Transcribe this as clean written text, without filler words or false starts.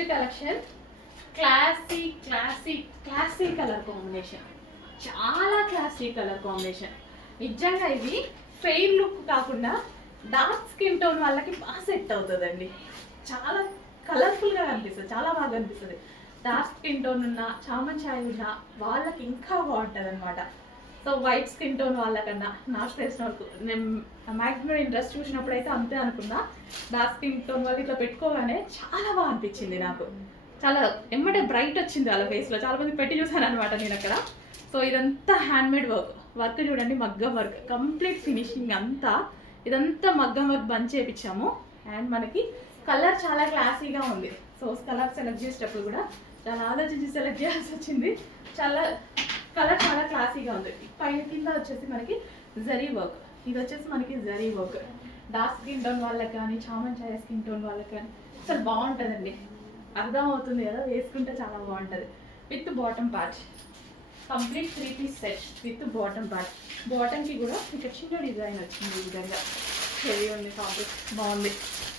Next collection classy classy classy colour combination, చాలా classy colour combination. నిజంగా ఇది fair look కాకుండా డార్క్ స్కిన్ టోన్ వాళ్ళకి బాగా సెట్ అవుతుందండి. చాలా కలర్ఫుల్గా కనిపిస్తుంది, చాలా బాగా అనిపిస్తుంది. డార్క్ స్కిన్ టోన్ ఉన్న, చామన్ ఛాయ్ ఉన్న వాళ్ళకి ఇంకా బాగుంటుంది అనమాట. సో వైట్ స్కిన్ టోన్ వాళ్ళకన్నా నాకు తెలిసిన వరకు నేను మ్యాక్సిమం నేను డ్రెస్ చూసినప్పుడు అయితే అంతే అనుకున్నా. డార్క్ స్కిన్ టోన్ వాళ్ళు ఇట్లా పెట్టుకోగానే చాలా బాగా అనిపించింది నాకు. చాలా ఎమ్మటే బ్రైట్ వచ్చింది వాళ్ళ ఫేస్లో. చాలా మంది పెట్టి చూసాను అనమాట నేను అక్కడ. సో ఇదంతా హ్యాండ్మేడ్ వర్క్ చూడండి, మగ్గం వర్క్ కంప్లీట్ ఫినిషింగ్ అంతా. ఇదంతా మగ్గం వర్క్ బంద్ చేయించాము. అండ్ మనకి కలర్ చాలా క్లాసీగా ఉంది. సో కలర్ సెలెక్ట్ చేసేటప్పుడు కూడా చాలా ఆలోచించి సెలెక్ట్ చేయాల్సి వచ్చింది. కలర్ చాలా క్లాసీగా ఉంది. పైన కింద వచ్చేసి మనకి జరీ వర్క్, ఇది వచ్చేసి మనకి zari work. Dark skin tone వాళ్ళకి కానీ, చామన్ ఛాయ స్కిన్ టోన్ వాళ్ళకి కానీ అసలు బాగుంటుందండి. అర్థం అవుతుంది కదా, వేసుకుంటే చాలా బాగుంటుంది. With bottom part, complete 3 piece set with bottom part. బాటమ్కి కూడా ఇక్కడ చిన్న డిజైన్ వచ్చింది. ఈ విధంగా హెవీ ఉంది, ఫ్యాబ్రిక్ బాగుంది.